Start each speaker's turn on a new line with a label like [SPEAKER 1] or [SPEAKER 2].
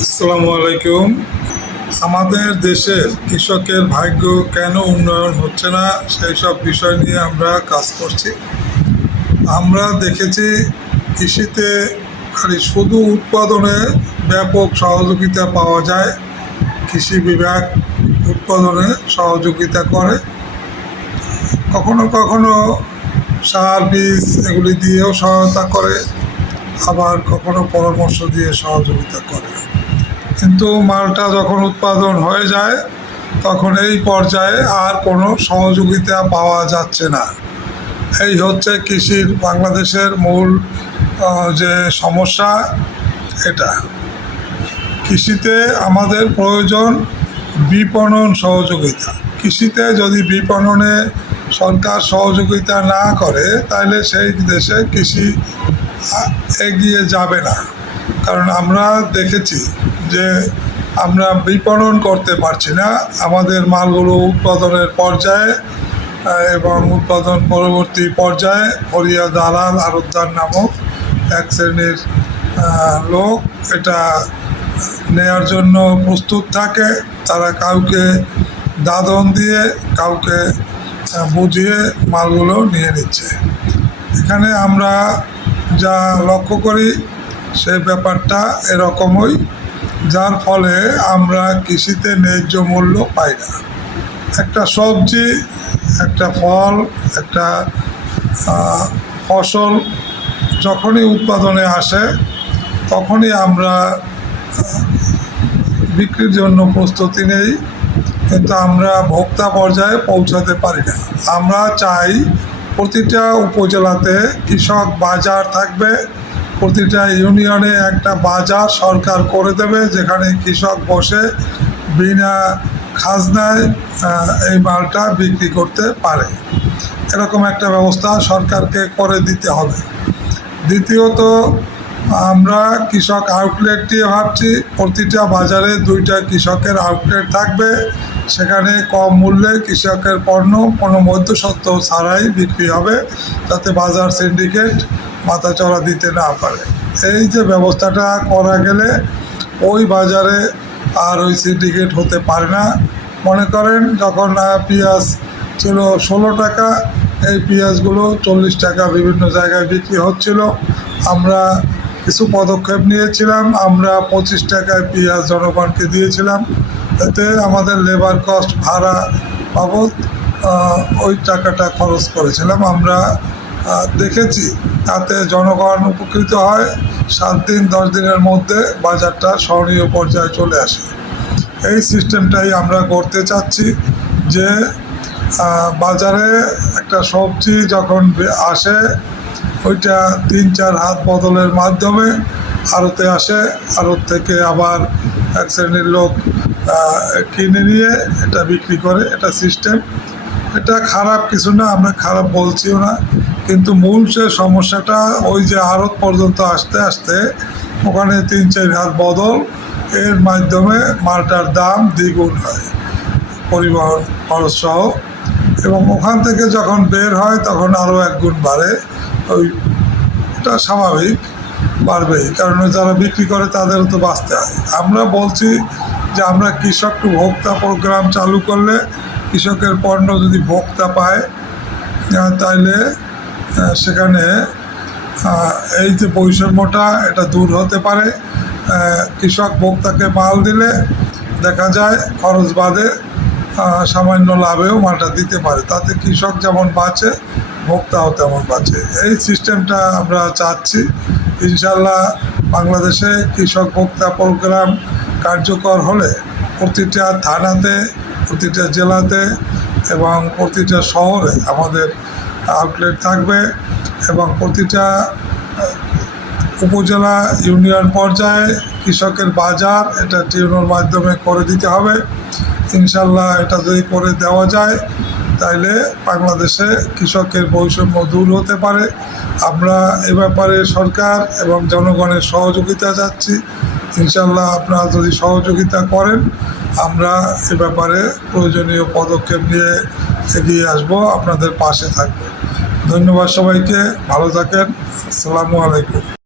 [SPEAKER 1] আসসালামু আলাইকুম আমাদের দেশের কৃষকের ভাগ্য কেন উন্নয়ন হচ্ছে না, সেই সব বিষয় নিয়ে আমরা কাজ করছি। আমরা দেখেছি কৃষিতে খালি শুধু উৎপাদনে ব্যাপক সহযোগিতা পাওয়া যায়, কৃষি বিভাগ উৎপাদনে সহযোগিতা করে। কখনো কখনো সার বীজ এগুলি দিয়েও সহায়তা করে, আবার কখনো পরামর্শ দিয়ে সহযোগিতা করে। কিন্তু মালটা যখন উৎপাদন হয়ে যায়, তখন এই পর্যায়ে আর কোনো সহযোগিতা পাওয়া যাচ্ছে না। এই হচ্ছে কৃষির বাংলাদেশের মূল যে সমস্যা এটা। কৃষিতে আমাদের প্রয়োজন বিপণন সহযোগিতা। কৃষিতে যদি বিপণনে সরকার সহযোগিতা না করে তাহলে সেই দেশে কৃষি এগিয়ে যাবে না। কারণ আমরা দেখেছি যে আমরা বিপণন করতে পারছি না। আমাদের মালগুলো উৎপাদনের পর্যায়ে এবং উৎপাদন পরবর্তী পর্যায়ে হরিয়া দালাল, আরবদার নামক এক শ্রেণির লোক এটা নেয়ার জন্য প্রস্তুত থাকে। তারা কাউকে দাদন দিয়ে, কাউকে বুঝিয়ে মালগুলো নিয়ে নিচ্ছে। এখানে আমরা যা লক্ষ্য করি সে ব্যাপারটা এরকমই, যার ফলে আমরা কৃষিতে ন্যায্য মূল্য পাই না। একটা সবজি, একটা ফল, একটা ফসল যখনই উৎপাদনে আসে, তখনই আমরা বিক্রির জন্য প্রস্তুতি নেই, কিন্তু আমরা ভোক্তা পর্যায়ে পৌঁছাতে পারি না। আমরা চাই প্রতিটা উপজেলাতে কৃষক বাজার থাকবে প্রতিটা ইউনিয়নে একটা বাজার সরকার করে দেবে, যেখানে কৃষক বসে বিনা খাজনায় এই মালটা বিক্রি করতে পারে। এরকম একটা ব্যবস্থা সরকারকে করে দিতে হবে। দ্বিতীয়ত, আমরা কৃষক আউটলেট দিয়ে ভাবছি। প্রতিটা বাজারে দুইটা কৃষকের আউটলেট থাকবে। সেখানে কম মূল্যে কৃষকের পণ্য, কোনো মধ্যসত্ত্ব ছাড়াই বিক্রি হবে। যাতে বাজার সিন্ডিকেট মাথা চড়া দিতে না পারে। এই যে ব্যবস্থাটা করা গেলে ওই বাজারে আর ওই সিন্ডিকেট হতে পারে না। মনে করেন যখন পেঁয়াজ ছিল ষোলো টাকা, এই পেঁয়াজগুলো চল্লিশ টাকা বিভিন্ন জায়গায় বিক্রি হচ্ছিল। আমরা কিছু পদক্ষেপ নিয়েছিলাম, আমরা পঁচিশ টাকায় পেঁয়াজ জনগণকে দিয়েছিলাম। এতে আমাদের লেবার কস্ট ভাড়া বাবদ ওই টাকাটা খরচ করেছিলাম। আমরা দেখেছি, তাতে জনগণ উপকৃত হয়। সাত দিন, দশ দিনের মধ্যে বাজারটা স্মরণীয় পর্যায়ে চলে আসে। এই সিস্টেমটাই আমরা করতে চাচ্ছি যে বাজারে একটা সবজি যখন আসে, ওইটা তিন, চার হাত বদলের মাধ্যমে আড়তে আসে। আড়ত থেকে আবার এক শ্রেণির লোক কিনে নিয়ে এটা বিক্রি করে। এটা সিস্টেম। এটা খারাপ কিছু না, আমরা খারাপ বলছিও না। কিন্তু মূল যে সমস্যাটা ওই যে আড়ত পর্যন্ত আসতে আসতে ওখানে তিন, চার হাত বদল, এর মাধ্যমে মালটার দাম দ্বিগুণ হয়, পরিবহন খরচ সহ। এবং ওখান থেকে যখন বের হয় তখন আরও এক গুণ বাড়ে ওই এটা স্বাভাবিক বাড়বেই, কারণ যারা বিক্রি করে তাদেরও তো বাঁচতে হয়। আমরা বলছি যে আমরা কৃষক টু ভোক্তা প্রোগ্রাম চালু করলে কৃষকের পণ্য যদি ভোক্তা পায়, তাইলে সেখানে এই যে বৈষম্যটা, এটা দূর হতে পারে। কৃষক ভোক্তাকে মাল দিলে দেখা যায় খরচ বাদে সামান্য লাভেও মালটা দিতে পারে। তাতে কৃষক যেমন বাঁচে, ভোক্তাও তেমন বাঁচে। এই সিস্টেমটা আমরা চাচ্ছি। ইনশাল্লাহ বাংলাদেশে কৃষক ভোক্তা প্রোগ্রাম কার্যকর হলে প্রতিটা থানাতে, প্রতিটা জেলাতে এবং প্রতিটা শহরে আমাদের আউটলেট থাকবে এবং প্রতিটা উপজেলা ইউনিয়ন পর্যায়ে কৃষকের বাজার এটা টিউনোর মাধ্যমে করে দিতে হবে। ইনশাল্লাহ এটা যদি করে দেওয়া যায়, তাইলে বাংলাদেশে কৃষকের বৈষম্য দূর হতে পারে। আমরা এ ব্যাপারে সরকার এবং জনগণের সহযোগিতা চাচ্ছি। ইনশাল্লাহ আপনারা যদি সহযোগিতা করেন, আমরা এ ব্যাপারে প্রয়োজনীয় পদক্ষেপ নিয়ে এগিয়ে আসব আপনাদের পাশে থাকবে। ধন্যবাদ সবাইকে ভালো থাকেন। আসসালামু আলাইকুম।